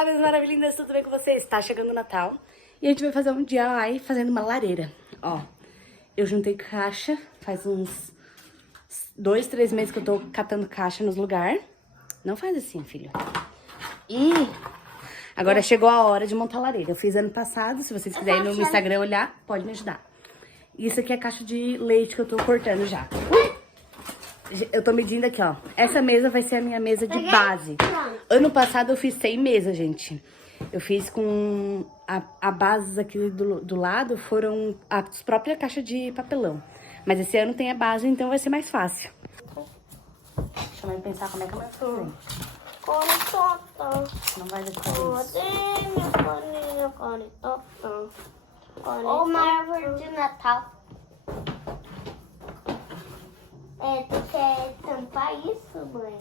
Olá, meus maravilhindas, tudo bem com vocês? Tá chegando o Natal e a gente vai fazer um DIY fazendo uma lareira. Ó, eu juntei caixa, faz uns 2, 3 meses que eu tô catando caixa nos lugares. Não faz assim, filho. E agora chegou a hora de montar a lareira. Eu fiz ano passado, se vocês quiserem ir no meu Instagram olhar, pode me ajudar. Isso aqui é a caixa de leite que eu tô cortando já. Eu tô medindo aqui, ó. Essa mesa vai ser a minha mesa de base. Ano passado eu fiz 100 mesas, gente. Eu fiz com a base aqui do lado, foram as próprias caixas de papelão. Mas esse ano tem a base, então vai ser mais fácil. Deixa eu pensar como é que eu vou fazer. Não vai dar isso. Ou uma árvore de Natal. Tu quer tampar isso, mãe?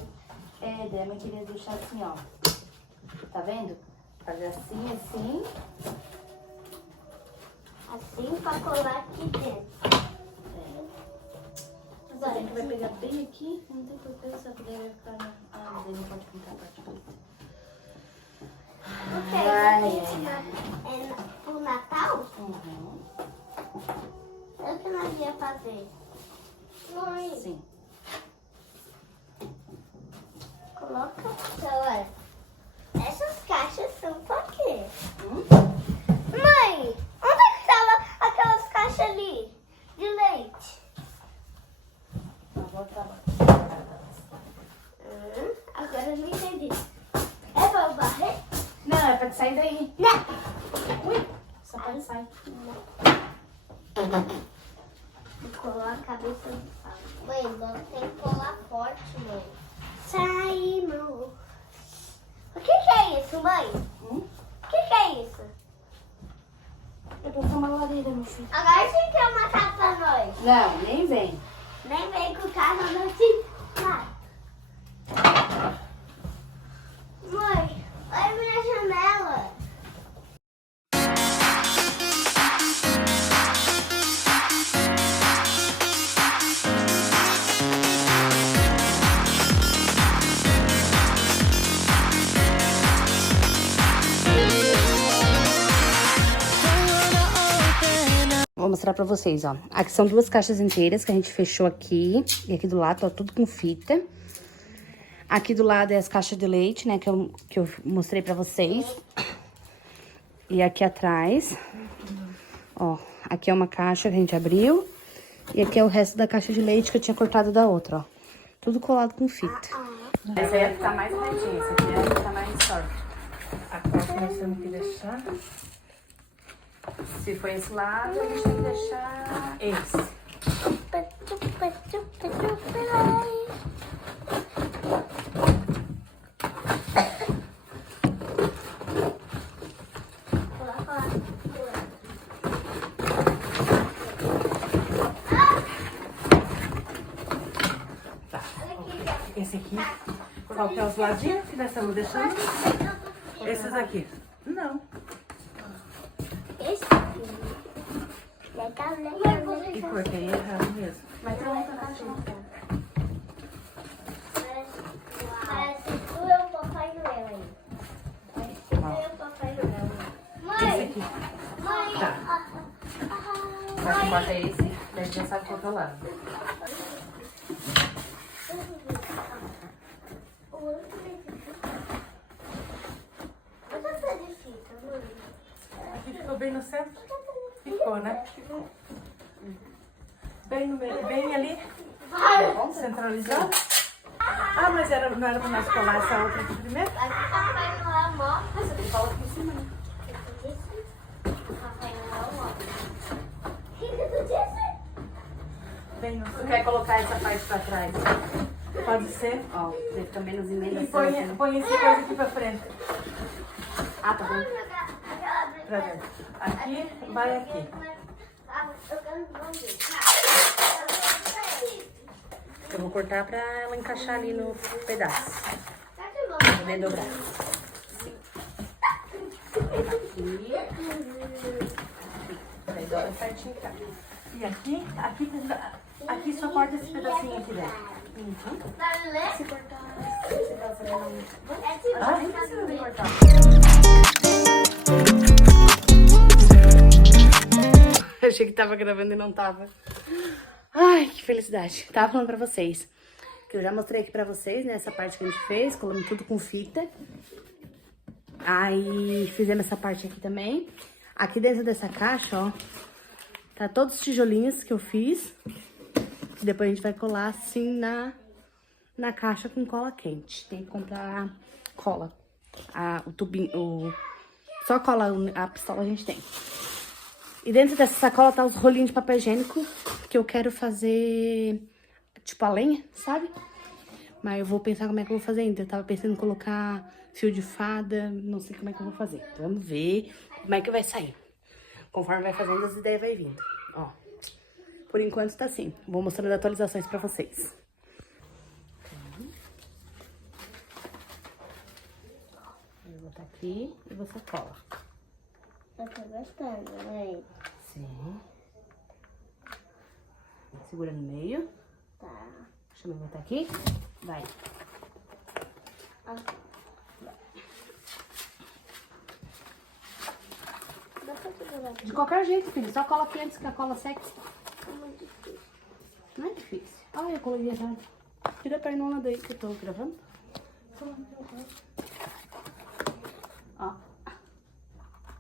Daí a mãe queria deixar assim, ó. Tá vendo? Fazer assim, assim. Assim pra colar aqui dentro. Mas a gente vai pegar bem aqui, não tem porquê, só que daí vai ficar... Ah, daí não pode pintar a parte preta. É pro Natal? Uhum. É o que nós ia fazer. Mãe, Sim. coloca. Olha, essas caixas são pra quê? Mãe, onde é que estavam aquelas caixas ali de leite? Agora eu não entendi. É pra eu varrer? Não, é pra sair daí. Não. Ui, só pode sair. Vou colar a cabeça do pau. Mãe, você tem que colar forte, mãe. Sai, meu. O que é isso, mãe? O que é isso? Eu vou uma lareira, meu filho. Agora você quer matar pra nós. Não, nem vem. Nem vem com o carro assim. Vai. Mãe, olha minha janela. Vou mostrar pra vocês, ó. Aqui são 2 caixas inteiras que a gente fechou aqui. E aqui do lado, ó, tudo com fita. Aqui do lado é as caixas de leite, né, que eu mostrei pra vocês. E aqui atrás, ó, aqui é uma caixa que a gente abriu. E aqui é o resto da caixa de leite que eu tinha cortado da outra, ó. Tudo colado com fita. Essa aí tá mais retinha, essa aqui tá mais sorte. A caixa nós temos que deixar... Se for esse lado, a gente tem que deixar esse. Tá. Esse aqui, qual que é os ladinhos que nós estamos deixando? Esses aqui. Não. Esse aqui. Legal, legal. E cortei errado mesmo. Mas Parece tu é o Papai Noel aí. Parece tu é o Papai Noel. esse Mãe! aqui. Mãe! Tá. Mas bota esse, daí já sabe qual que é o lado. Aqui ficou bem no centro? Ficou, né? Bem no meio, bem ali. Vamos centralizar? Ah, mas não era pra nós colar essa outra aqui primeiro? Papai Noel morre. Mas você cola aqui em cima, né? Papai Noel morre. O que tu disse? Bem no centro. Quer colocar essa parte pra trás? Pode ser. Ó, você fica menos emenda. E põe esse coisa aqui pra frente. Ah, tá bom. Pra ver. Aqui, vai aqui. Eu vou cortar pra ela encaixar ali no pedaço. Vou poder dobrar. Aqui. Aí dobra certinho, tá? E aqui só corta esse pedacinho aqui dentro. Vai ler? Se cortar, É tipo, não precisa cortar. achei que tava gravando e não tava. Ai, que felicidade. Tava falando pra vocês. Que eu já mostrei aqui pra vocês, né? Essa parte que a gente fez. Colamos tudo com fita. Aí, fizemos essa parte aqui também. Aqui dentro dessa caixa, ó. Tá todos os tijolinhos que eu fiz. Que depois a gente vai colar assim na caixa com cola quente. Tem que comprar cola. O tubinho, só cola, a pistola a gente tem. E dentro dessa sacola tá os rolinhos de papel higiênico que eu quero fazer, tipo, a lenha, sabe? Mas eu vou pensar como é que eu vou fazer ainda. Eu tava pensando em colocar fio de fada, não sei como é que eu vou fazer. Vamos ver como é que vai sair. Conforme vai fazendo, as ideias vai vindo. Ó, por enquanto tá assim. Vou mostrando atualizações pra vocês. Eu vou botar aqui e você cola. Eu tô gostando, mãe. Sim. Segura no meio. Tá. Deixa eu botar aqui. Vai. Ó. Dá pra segurar aqui? De qualquer jeito, filho. Só cola aqui antes que a cola seque. É muito difícil. Não é difícil. Olha, eu colei errado. Tira a pernona daí que eu tô gravando. Ó.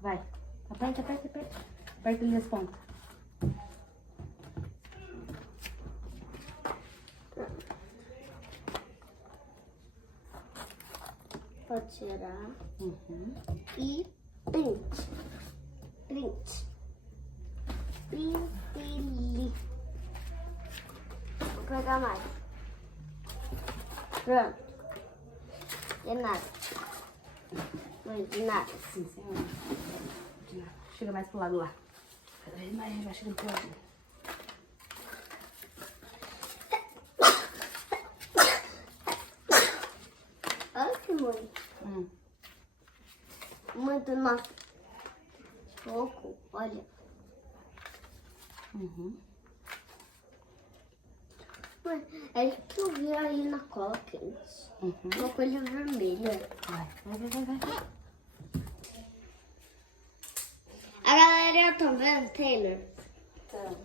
Vai. Aperta, aperta, aperta. Aperta ali as pontas. Pode tirar. Uhum. E print. Print. Print. Vou pegar mais. Pronto. De nada. Mãe, de nada. Sim, senhor. Chega mais pro lado lá. Cada vez mais a gente vai chegando pro lado. Olha que mãe. Muito nosso. Pouco, olha. Uhum. Mãe, é isso que eu vi ali na cola quente. Uma coisa vermelha. Vai, vai, vai, vai, vai. A galera tá vendo, Taylor? Então,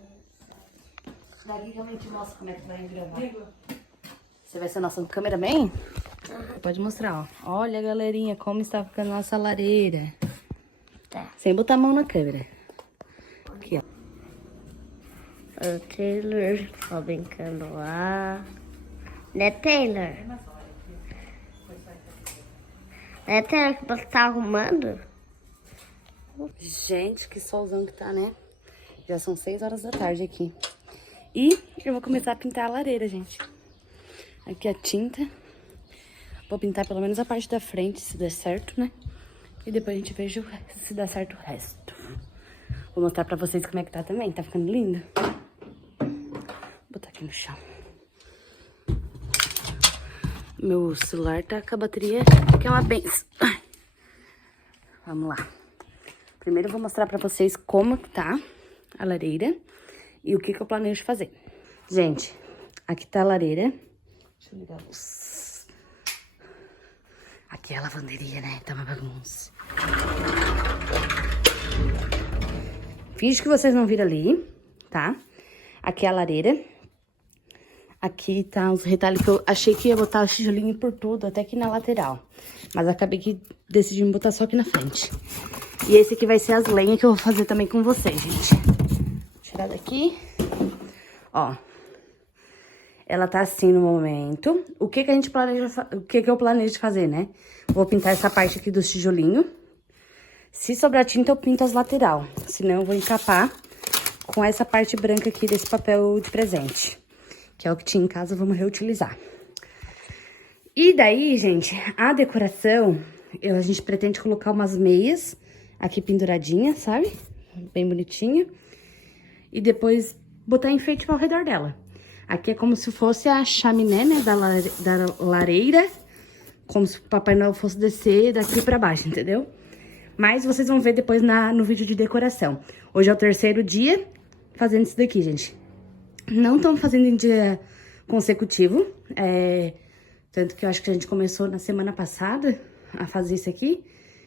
daqui que eu te mostro como é que vai gravar. Você vai ser nosso cameraman? Pode mostrar, ó. Olha, galerinha, como está ficando a nossa lareira. Tá. Sem botar a mão na câmera. Aqui, ó. O Taylor tá brincando lá. Né, Taylor? Né, Taylor, que você tá arrumando? Gente, que solzão que tá, né? Já são 6 horas da tarde aqui. E eu vou começar a pintar a lareira, gente. Aqui a tinta. Vou pintar pelo menos a parte da frente, se der certo, né? E depois a gente veja se dá certo o resto. Vou mostrar pra vocês como é que tá também. Tá ficando lindo? Vou botar aqui no chão. Meu celular tá com a bateria, que é uma benção. Ai. Vamos lá. Primeiro eu vou mostrar pra vocês como que tá a lareira e o que eu planejo fazer. Gente, aqui tá a lareira. Deixa eu ligar a luz. Aqui é a lavanderia, né? Tá uma bagunça. Finge que vocês não viram ali, tá? Aqui é a lareira. Aqui tá os retalhos que eu achei que ia botar o tijolinho por tudo, até aqui na lateral. Mas acabei que decidi botar só aqui na frente. E esse aqui vai ser as lenhas que eu vou fazer também com vocês, gente. Vou tirar daqui. Ó. Ela tá assim no momento. O que que a gente planeja, o que que eu planejo fazer, né? Vou pintar essa parte aqui dos tijolinhos. Se sobrar tinta, eu pinto as lateral. Senão eu vou encapar com essa parte branca aqui desse papel de presente. Que é o que tinha em casa, vamos reutilizar. E daí, gente, a decoração, a gente pretende colocar umas meias aqui penduradinha, sabe? Bem bonitinha. E depois botar enfeite ao redor dela. Aqui é como se fosse a chaminé, né, da lareira. Como se o Papai Noel fosse descer daqui pra baixo, entendeu? Mas vocês vão ver depois no vídeo de decoração. Hoje é o 3º dia fazendo isso daqui, gente. Não estamos fazendo em dia consecutivo. Tanto que eu acho que a gente começou na semana passada a fazer isso aqui.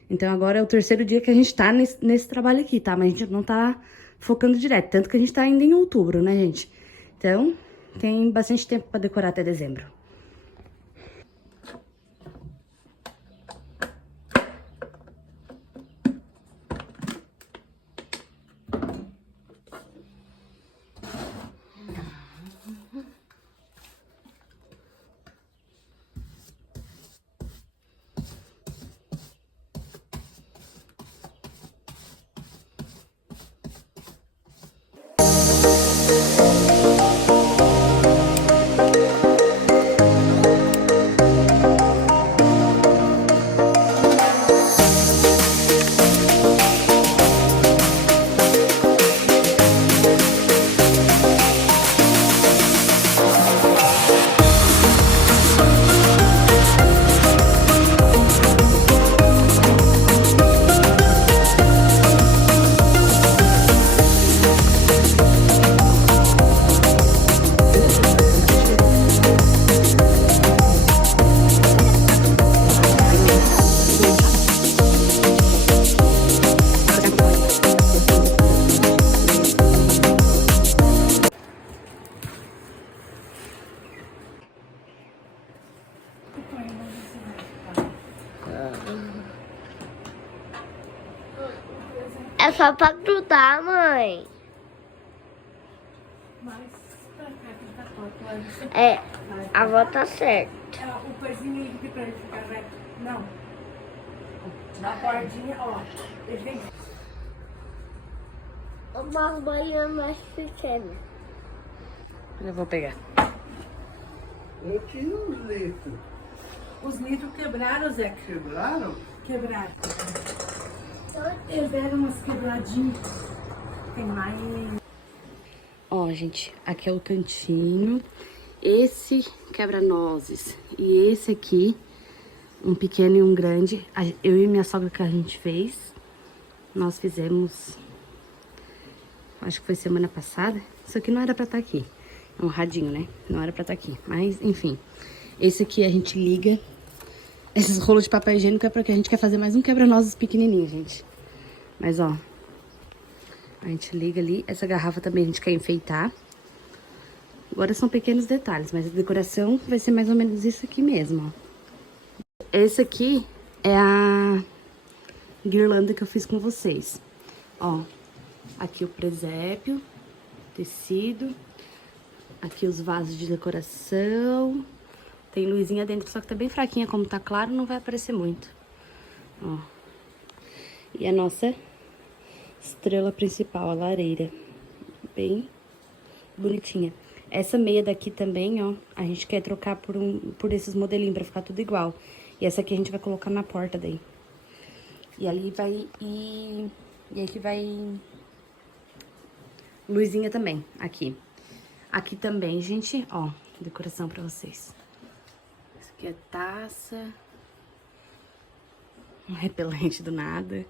Então agora é o 3º dia que a gente tá nesse trabalho aqui, tá? Mas a gente não tá focando direto. Tanto que a gente tá ainda em outubro, né, gente? Então, tem bastante tempo pra decorar até dezembro. É só pra grudar, mãe. Mas pra cá que tá torto. É, a avó tá certa. O coisinho aí que pra ele ficar reto. Não. Na cordinha, ó. Ele vem. Uma banha mais pequena. Eu vou pegar. Eu tinha uns litros. Os litros quebraram, Zé. Quebraram? Quebraram. Eles deram umas quebradinhas. Tem mais. Ó, gente, aqui é o cantinho. Esse quebra-nozes. E esse aqui, um pequeno e um grande. Eu e minha sogra que a gente fez. Nós fizemos. Acho que foi semana passada. Isso aqui não era pra estar aqui. É um radinho, né? Não era pra estar aqui. Mas, enfim. Esse aqui a gente liga. Esses rolos de papel higiênico é porque a gente quer fazer mais um quebra-nozes pequenininho, gente. Mas, ó. A gente liga ali. Essa garrafa também a gente quer enfeitar. Agora são pequenos detalhes, mas a decoração vai ser mais ou menos isso aqui mesmo, ó. Esse aqui é a guirlanda que eu fiz com vocês. Ó. Aqui o presépio, tecido. Aqui os vasos de decoração. Tem luzinha dentro, só que tá bem fraquinha. Como tá claro, não vai aparecer muito. Ó. E a nossa estrela principal, a lareira. Bem bonitinha. Essa meia daqui também, ó, a gente quer trocar por esses modelinhos pra ficar tudo igual. E essa aqui a gente vai colocar na porta daí. E ali vai... E aqui vai... luzinha também, aqui. Aqui também, gente, ó, decoração pra vocês. Essa aqui é taça. Um repelente do nada.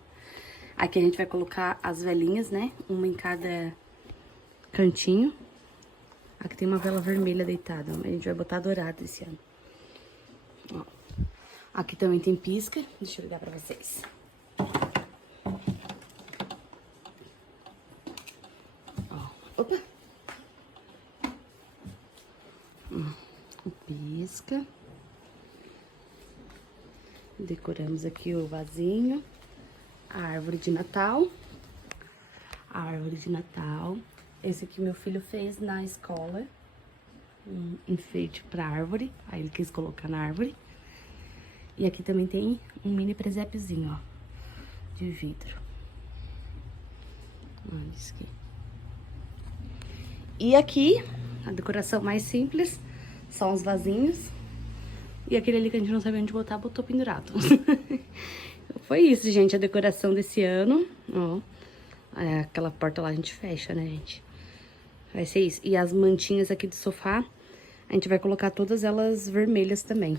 Aqui a gente vai colocar as velinhas, né? Uma em cada cantinho. Aqui tem uma vela vermelha deitada. A gente vai botar dourada esse ano. Ó. Aqui também tem pisca. Deixa eu ligar pra vocês. Ó. Opa! O pisca. Decoramos aqui o vasinho. A árvore de Natal. A árvore de Natal. Esse aqui meu filho fez na escola. Um enfeite pra árvore. Aí ele quis colocar na árvore. E aqui também tem um mini presépiozinho, ó. De vidro. Olha isso aqui. E aqui, a decoração mais simples. Só uns vasinhos. E aquele ali que a gente não sabia onde botar, botou pendurado. Foi isso, gente, a decoração desse ano. Ó. É, aquela porta lá a gente fecha, né, gente? Vai ser isso. E as mantinhas aqui do sofá, a gente vai colocar todas elas vermelhas também.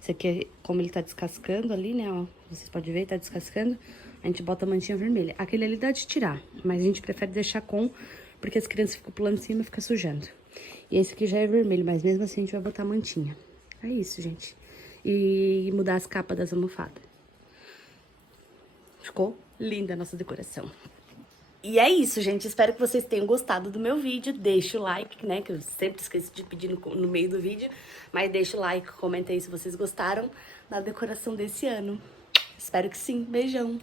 Esse aqui, como ele tá descascando ali, né, ó. Vocês podem ver, tá descascando. A gente bota a mantinha vermelha. Aquele ali dá de tirar, mas a gente prefere deixar com... Porque as crianças ficam pulando em cima e ficam sujando. E esse aqui já é vermelho, mas mesmo assim a gente vai botar a mantinha. É isso, gente. E mudar as capas das almofadas. Ficou linda a nossa decoração. E é isso, gente. Espero que vocês tenham gostado do meu vídeo. Deixa o like, né? Que eu sempre esqueço de pedir no meio do vídeo. Mas deixa o like, comenta aí se vocês gostaram da decoração desse ano. Espero que sim. Beijão!